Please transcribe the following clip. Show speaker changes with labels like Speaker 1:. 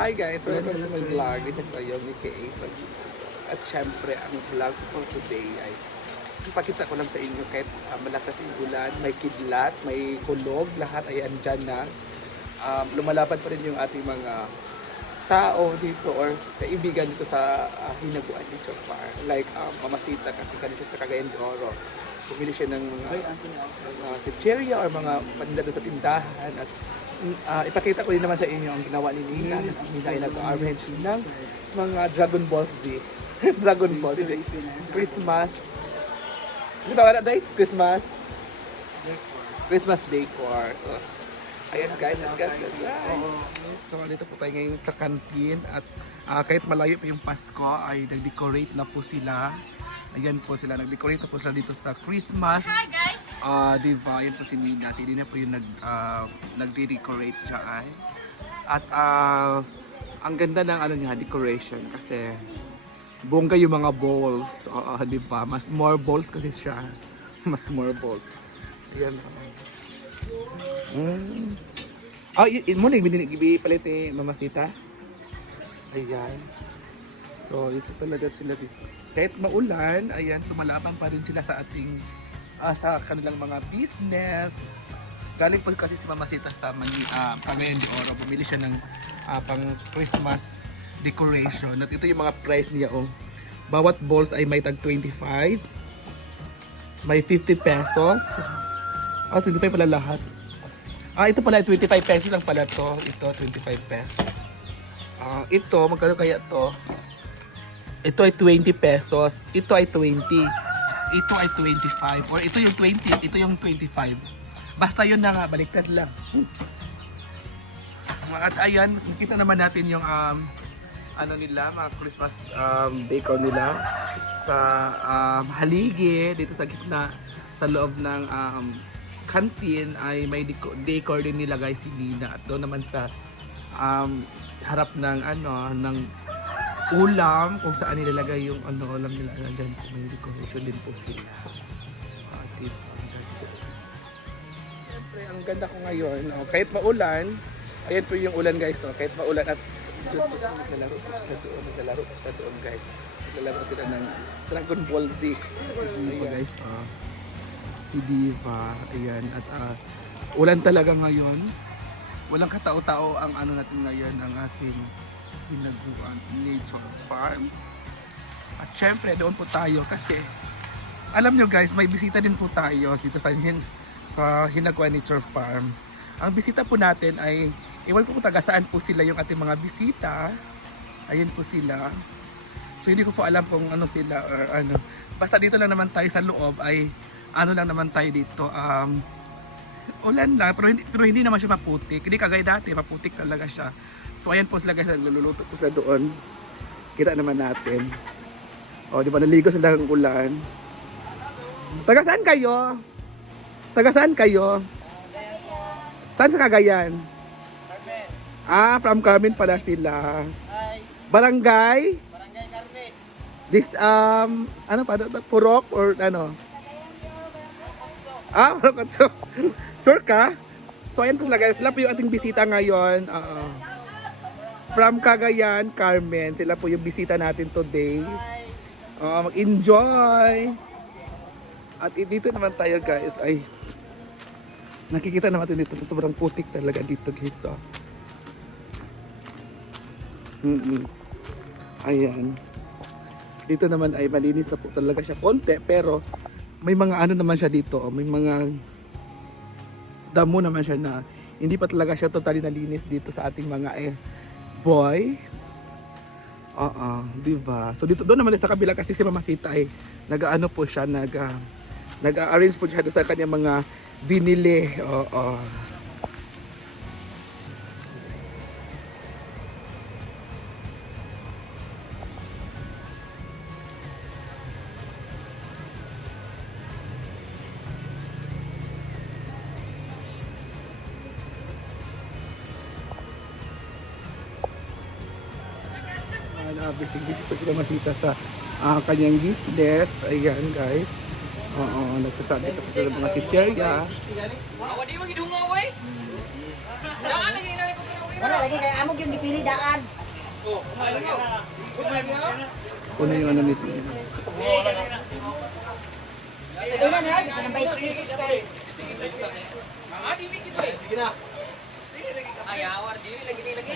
Speaker 1: Hi guys, welcome to my vlog. This is Toyong aka At syempre, ang vlog for today ay ipakita ko lang sa inyo kahit ah, malakas yung ulan, may kidlat, may kulog, lahat ay andyan na. Um, lumalaban pa rin yung ating mga tao dito or kaibigan dito sa uh, hinaguan dito Farm. Like um, Mamasita kasi kanina siya sa Cagayan de Oro. Bumili siya ng mga uh, chicheria or mga paninda sa tindahan at uh, ipakita ko din naman sa inyo ang ginawa ni Nina na si Nina ay nag-arrange ng mga Dragon Ball Z. Dragon Ball Z. Christmas. Ano tawag na day? Christmas? Christmas decor. So, ayan guys, ang ganda guys. So, dito po tayo ngayon sa canteen at ah, kahit malayo pa yung Pasko ay nag-decorate na po sila. Ayan po sila, nag-decorate na po sila dito sa Christmas.
Speaker 2: Hi guys!
Speaker 1: Ah, di ba? Yan po si Nina. Si Nina po yung nag, ah, nagde-decorate ay. At ah, ang ganda ng ano niya, decoration kasi bongga yung mga balls. Oo, di ba? Mas more balls kasi siya. Mas more balls. Ayan. Mm. Ah, y- y- mo na yung palit ni Mamasita? Ayan. So, ito talaga sila dito. Kahit maulan, ayan, tumalaban pa rin sila sa ating, ah, sa kanilang mga business. Galing po kasi si Mamasita sa Mani, ah, Cagayan de Oro. Bumili siya ng ah, pang Christmas decoration. At ito yung mga price niya, oh. Bawat balls ay may tag 25. May 50 pesos. Ah, 25 pala lahat. Ah, ito pala, 25 pesos lang pala to. Ito, 25 pesos. Ah, ito, magkano kaya to? Ito ay 20 pesos. Ito ay 20. Ito ay 25. Or ito yung 20, ito yung 25. Basta yun na nga, baliktad lang. At ayan, nakita naman natin yung um, ano nila, mga Christmas um, decor nila sa um, haligi dito sa gitna sa loob ng um, canteen ay may deco- decor din nila guys si Nina at doon naman sa um, harap ng ano ng ulam kung saan nilalagay yung ano ulam nila nandiyan po may decoration din po sila Ah, diba? Ang ganda. Siyempre, ang ganda ko ngayon oh, kahit maulan ayan po yung ulan guys oh, kahit maulan at dito sila naglalaro po sila doon naglalaro po sila doon guys naglalaro sila ng Dragon Ball Z Diba guys oh. si Diva ayan at ah, ulan talaga ngayon walang katao-tao ang ano natin ngayon ang ating hinaguan nature farm. At syempre doon po tayo kasi alam nyo guys may bisita din po tayo dito sa, sa Hinaguan Nature Farm. Ang bisita po natin ay iwan ko kung taga saan po sila yung ating mga bisita. Ayun po sila. So hindi ko po alam kung ano sila or ano. Basta dito lang naman tayo sa loob ay ano lang naman tayo dito um, ulan lang pero hindi, pero hindi naman siya maputik. Hindi kagaya dati maputik talaga siya so ayan po sila guys naluluto po sila doon kita naman natin o di ba naligo sila ng ulan taga saan kayo? taga saan kayo? saan sa Cagayan?
Speaker 2: Carmen!
Speaker 1: ah from Carmen pala sila
Speaker 2: Hi!
Speaker 1: barangay
Speaker 2: Barangay Carmen!
Speaker 1: this um ano pa purok or ano ah purok sure ka so ayan po sila guys sila po yung ating bisita ngayon Oo. From Cagayan Carmen sila po yung bisita natin today! Oo, mag-enjoy. At dito naman tayo guys. Ay nakikita naman natin dito. Sobrang putik talaga dito guys oh. mm ayan. Dito naman ay malinis na po talaga siya. Konti pero may mga ano naman siya dito oh, may mga damo naman siya na hindi pa talaga siya totally nalinis dito sa ating mga eh, boy Oo, di ba? So dito doon naman sa kabila kasi si Mama Sita ay nag-ano po siya, nag ah, nag-arrange po siya sa kanyang mga binili. Oo. uh, and uh, ah, bisig-bisig ko sila masita sa uh, kanyang business. Ayan guys. Oo, nagsasabi ka sa mga chicherya.
Speaker 2: Awa di magidungo away. Daan lagi na rin
Speaker 3: Wala lagi kay amog yung dipili daan. Oh, kumain nga. Kumain nga. Ano?
Speaker 1: Kuno yung ano ni si.
Speaker 3: Ito na na, bisa na ba excuses kay. Mga di wiki pa.
Speaker 2: Sige na. Ayawar di lagi lagi.